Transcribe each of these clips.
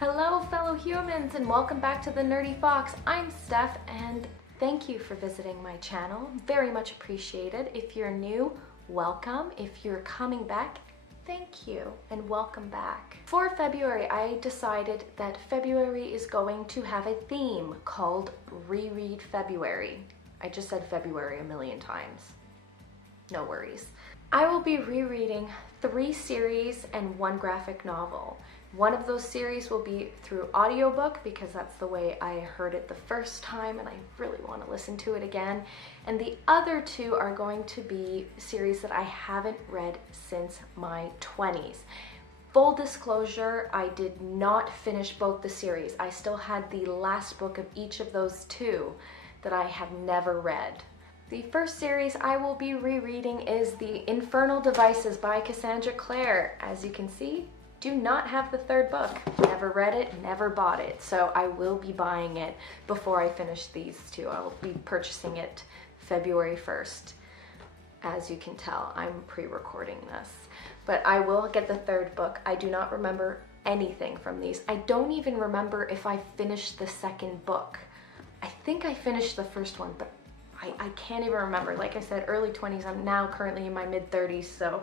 Hello fellow humans and welcome back to the Nerdy Fox. I'm Steph and thank you for visiting my channel. Very much appreciated. If you're new, welcome. If you're coming back, thank you and welcome back. For February, I decided that February is going to have a theme called Reread February. I just said February a million times. No worries. I will be rereading 3 series and 1 graphic novel. One of those series will be through audiobook because that's the way I heard it the first time and I really want to listen to it again. And the other 2 are going to be series that I haven't read since my 20s. Full disclosure, I did not finish both the series. I still had the last book of each of those 2 that I have never read. The first series I will be rereading is The Infernal Devices by Cassandra Clare. As you can see, do not have the 3rd book. Never read it, never bought it. So I will be buying it before I finish these 2. I will be purchasing it February 1st. As you can tell, I'm pre-recording this. But I will get the 3rd book. I do not remember anything from these. I don't even remember if I finished the 2nd book. I think I finished the first one, but I can't even remember. Like I said, early 20s. I'm now currently in my mid-30s, so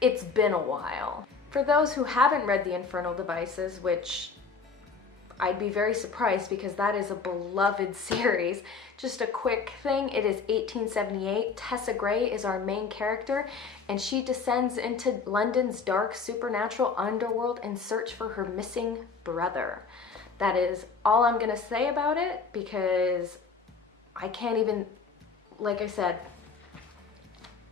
it's been a while. For those who haven't read The Infernal Devices, which I'd be very surprised because that is a beloved series, just a quick thing, it is 1878. Tessa Gray is our main character, and she descends into London's dark supernatural underworld in search for her missing brother. That is all I'm gonna say about it because I can't even, like I said,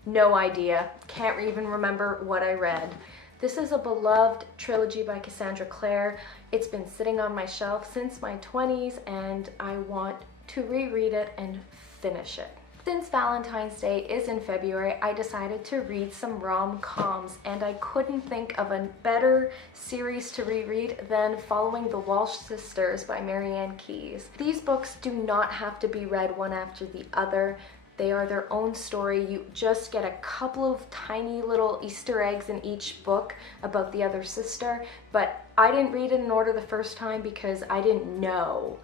no idea. Can't even remember what I read. This is a beloved trilogy by Cassandra Clare. It's been sitting on my shelf since my 20s and I want to reread it and finish it. Since Valentine's Day is in February, I decided to read some rom-coms and I couldn't think of a better series to reread than Following the Walsh Sisters by Marian. These books do not have to be read one after the other. They are their own story. You just get a couple of tiny little Easter eggs in each book about the other sister, but I didn't read it in order the first time because I didn't know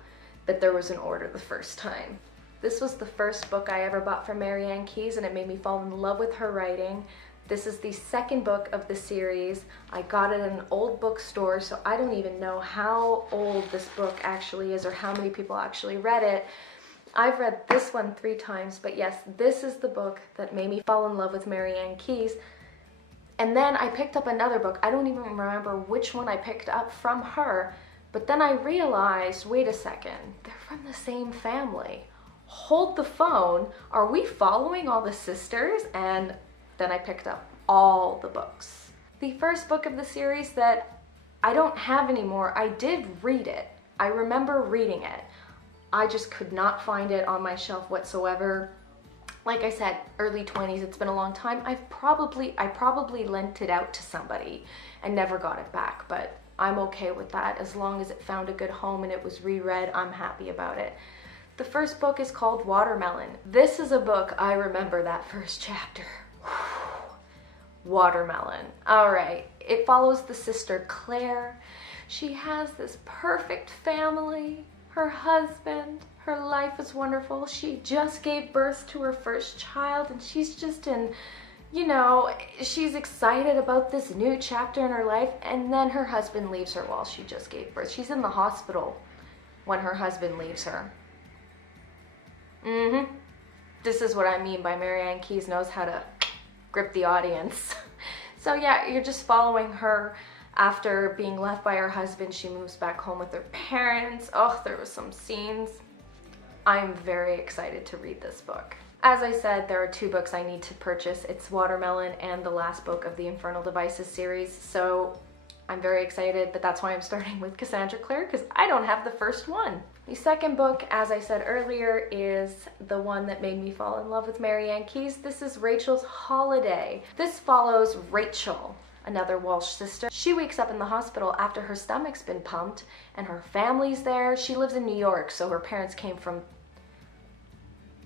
that there was an order the first time. This was the first book I ever bought from Marian and it made me fall in love with her writing. This is the 2nd book of the series. I got it in an old bookstore, so I don't even know how old this book actually is or how many people actually read it. I've read this one 3 times, but yes, this is the book that made me fall in love with Marian. And then I picked up another book. I don't even remember which one I picked up from her, but then I realized, wait a second, they're from the same family. Hold the phone, are we following all the sisters? And then I picked up all the books. The first book of the series that I don't have anymore, I did read it. I remember reading it. I just could not find it on my shelf whatsoever. Like I said, early 20s, it's been a long time. I probably lent it out to somebody and never got it back, but I'm okay with that. As long as it found a good home and it was reread, I'm happy about it. The first book is called Watermelon. This is a book I remember that first chapter. Watermelon. All right, it follows the sister Claire. She has this perfect family. Her husband, her life is wonderful. She just gave birth to her first child and she's just in, you know, she's excited about this new chapter in her life, and then her husband leaves her while she just gave birth. She's in the hospital when her husband leaves her. This is what I mean by Marian knows how to grip the audience. So yeah, you're just following her. After being left by her husband, she moves back home with her parents. Oh, there was some scenes. I'm very excited to read this book. As I said, there are 2 books I need to purchase. It's Watermelon and the last book of the Infernal Devices series. So I'm very excited, but that's why I'm starting with Cassandra Clare because I don't have the first one. The 2nd book, as I said earlier, is the one that made me fall in love with Marian. This is Rachel's Holiday. This follows Rachel, another Walsh sister. She wakes up in the hospital after her stomach's been pumped and her family's there. She lives in New York, so her parents came from...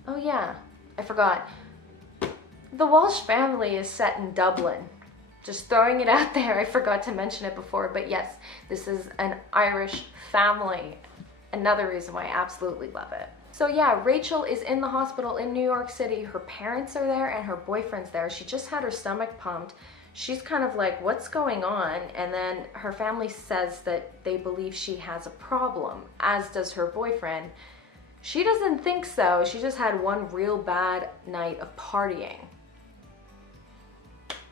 Oh yeah, I forgot. The Walsh family is set in Dublin. Just throwing it out there. I forgot to mention it before, but yes, this is an Irish family. Another reason why I absolutely love it. So yeah, Rachel is in the hospital in New York City. Her parents are there and her boyfriend's there. She just had her stomach pumped. She's kind of like, what's going on? And then her family says that they believe she has a problem, as does her boyfriend. She doesn't think so. She just had one real bad night of partying.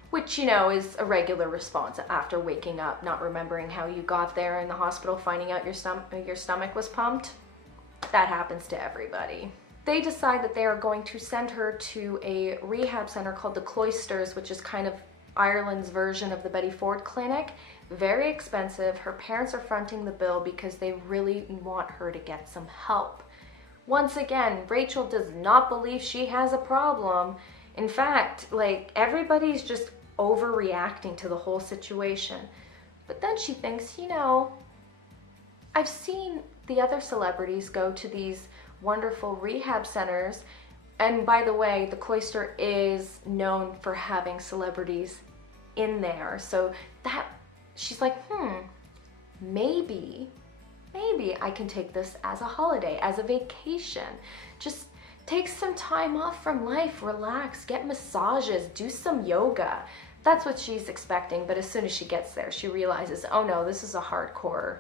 Which, you know, is a regular response after waking up, not remembering how you got there in the hospital, finding out your stomach was pumped. That happens to everybody. They decide that they are going to send her to a rehab center called the Cloisters, which is kind of Ireland's version of the Betty Ford Clinic. Very expensive. Her parents are fronting the bill because they really want her to get some help. Once again, Rachel does not believe she has a problem. In fact, like, everybody's just overreacting to the whole situation. But then she thinks, you know, I've seen the other celebrities go to these wonderful rehab centers. And by the way, the Cloister is known for having celebrities in there. So that, she's like, maybe I can take this as a holiday, as a vacation. Just take some time off from life, relax, get massages, do some yoga. That's what she's expecting, but as soon as she gets there, she realizes, oh no, this is a hardcore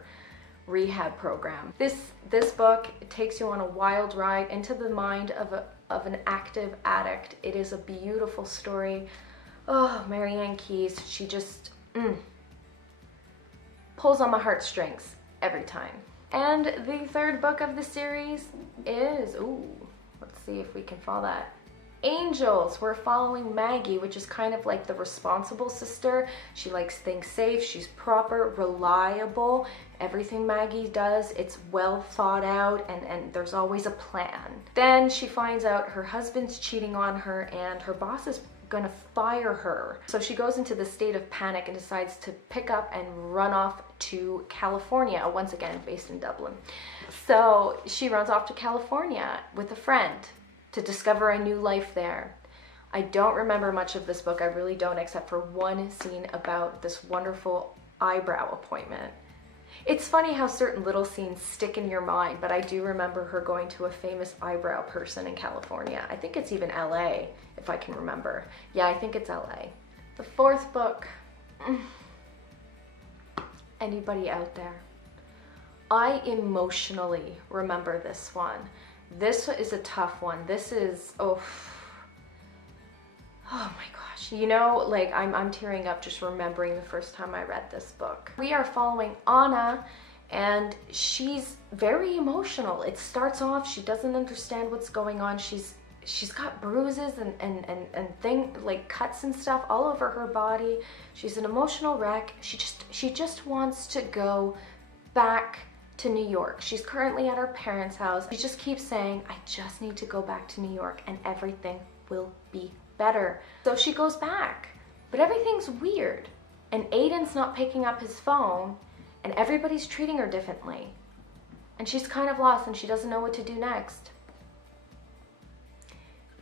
rehab program. This book takes you on a wild ride into the mind of an active addict. It is a beautiful story. Oh, Marian Keyes, she just pulls on my heartstrings every time. And the third book of the series is, let's see if we can follow that. Angels. We're following Maggie, which is kind of like the responsible sister. She likes things safe, she's proper, reliable. Everything Maggie does, it's well thought out, and there's always a plan. Then she finds out her husband's cheating on her and her boss is gonna fire her. So she goes into this state of panic and decides to pick up and run off to California, once again based in Dublin. So she runs off to California with a friend to discover a new life there. I don't remember much of this book, I really don't, except for one scene about this wonderful eyebrow appointment. It's funny how certain little scenes stick in your mind, but I do remember her going to a famous eyebrow person in California. I think it's even LA, if I can remember. Yeah, I think it's LA. The fourth book. Anybody out there? I emotionally remember this one. This is a tough one. This is, oh my gosh. You know, like I'm tearing up just remembering the first time I read this book. We are following Anna, and she's very emotional. It starts off, she doesn't understand what's going on. She's got bruises and like cuts and stuff all over her body. She's an emotional wreck. She just wants to go back to New York. She's currently at her parents' house. She just keeps saying, I just need to go back to New York and everything will be better. So she goes back, but everything's weird. And Aiden's not picking up his phone and everybody's treating her differently. And she's kind of lost and she doesn't know what to do next.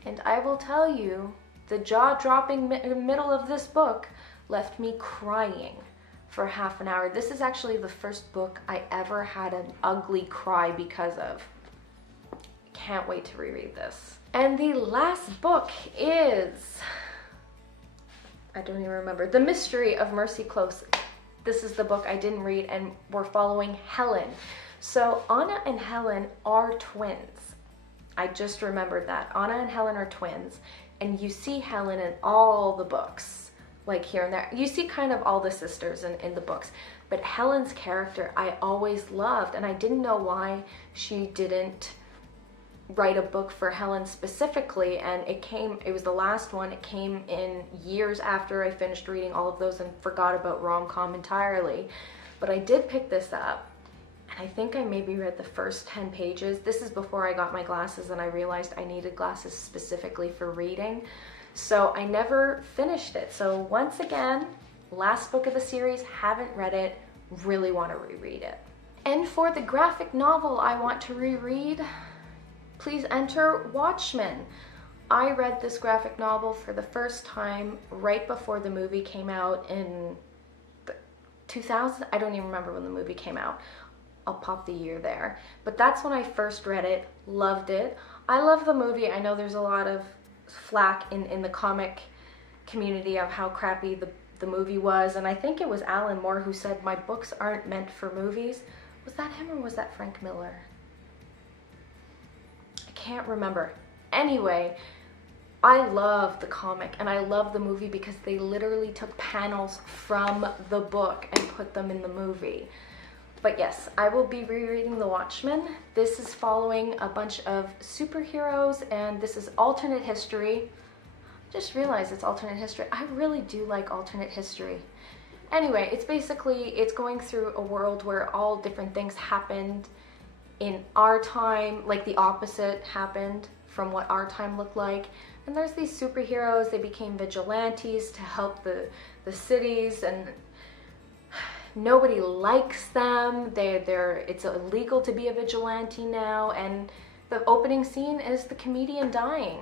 And I will tell you, the jaw-dropping middle of this book left me crying for half an hour. This is actually the first book I ever had an ugly cry because of. Can't wait to reread this. And the last book is, I don't even remember, The Mystery of Mercy Close. This is the book I didn't read, and we're following Helen. So Anna and Helen are twins. I just remembered that. Anna and Helen are twins, and you see Helen in all the books. Like here and there. You see kind of all the sisters in the books. But Helen's character I always loved, and I didn't know why she didn't write a book for Helen specifically, and it was the last one. It came in years after I finished reading all of those and forgot about rom-com entirely. But I did pick this up, and I think I maybe read the first 10 pages. This is before I got my glasses and I realized I needed glasses specifically for reading. So I never finished it. So once again, last book of the series, haven't read it, really want to reread it. And for the graphic novel I want to reread, please enter Watchmen. I read this graphic novel for the first time right before the movie came out in 2000. I don't even remember when the movie came out. I'll pop the year there. But that's when I first read it, loved it. I love the movie. I know there's a lot of flack in the comic community of how crappy the movie was, and I think it was Alan Moore who said, my books aren't meant for movies. Was that him or was that Frank Miller? I can't remember. Anyway, I love the comic and I love the movie because they literally took panels from the book and put them in the movie. But yes, I will be rereading The Watchmen. This is following a bunch of superheroes and this is alternate history. Just realized it's alternate history. I really do like alternate history. Anyway, it's going through a world where all different things happened in our time, like the opposite happened from what our time looked like. And there's these superheroes, they became vigilantes to help the cities, and nobody likes them. It's illegal to be a vigilante now, and the opening scene is the comedian dying.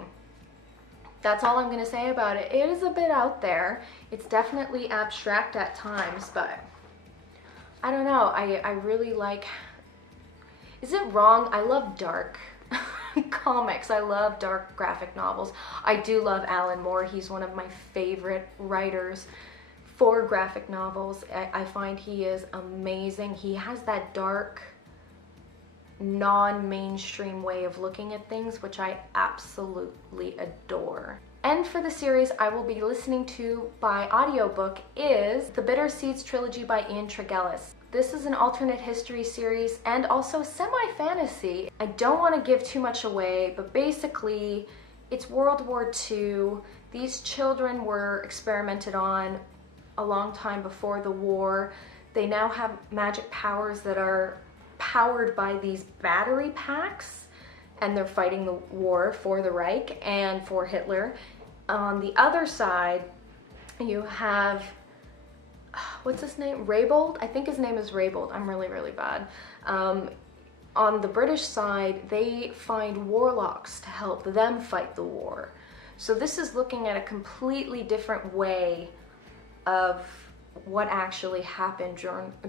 That's all I'm gonna say about it. It is a bit out there. It's definitely abstract at times, but I don't know. I really like, is it wrong? I love dark comics. I love dark graphic novels. I do love Alan Moore. He's one of my favorite writers for graphic novels. I find he is amazing. He has that dark, non-mainstream way of looking at things, which I absolutely adore. And for the series I will be listening to by audiobook is The Bitter Seeds Trilogy by Ian Tregillis. This is an alternate history series and also semi-fantasy. I don't want to give too much away, but basically it's World War II. These children were experimented on a long time before the war. They now have magic powers that are powered by these battery packs, and they're fighting the war for the Reich and for Hitler. On the other side, you have, what's his name? Raybould? I think his name is Raybould. I'm really, really bad. On the British side, they find warlocks to help them fight the war. So this is looking at a completely different way of what actually happened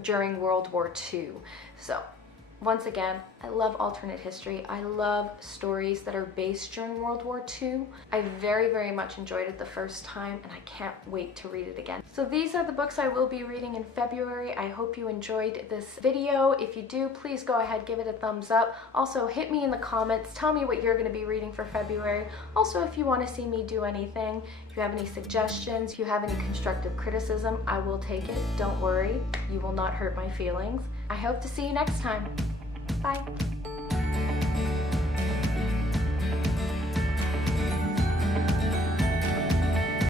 during World War II. So once again, I love alternate history. I love stories that are based during World War II. I very, very much enjoyed it the first time and I can't wait to read it again. So these are the books I will be reading in February. I hope you enjoyed this video. If you do, please go ahead, give it a thumbs up. Also, hit me in the comments. Tell me what you're going to be reading for February. Also, if you want to see me do anything, if you have any suggestions, if you have any constructive criticism, I will take it. Don't worry, you will not hurt my feelings. I hope to see you next time. Bye.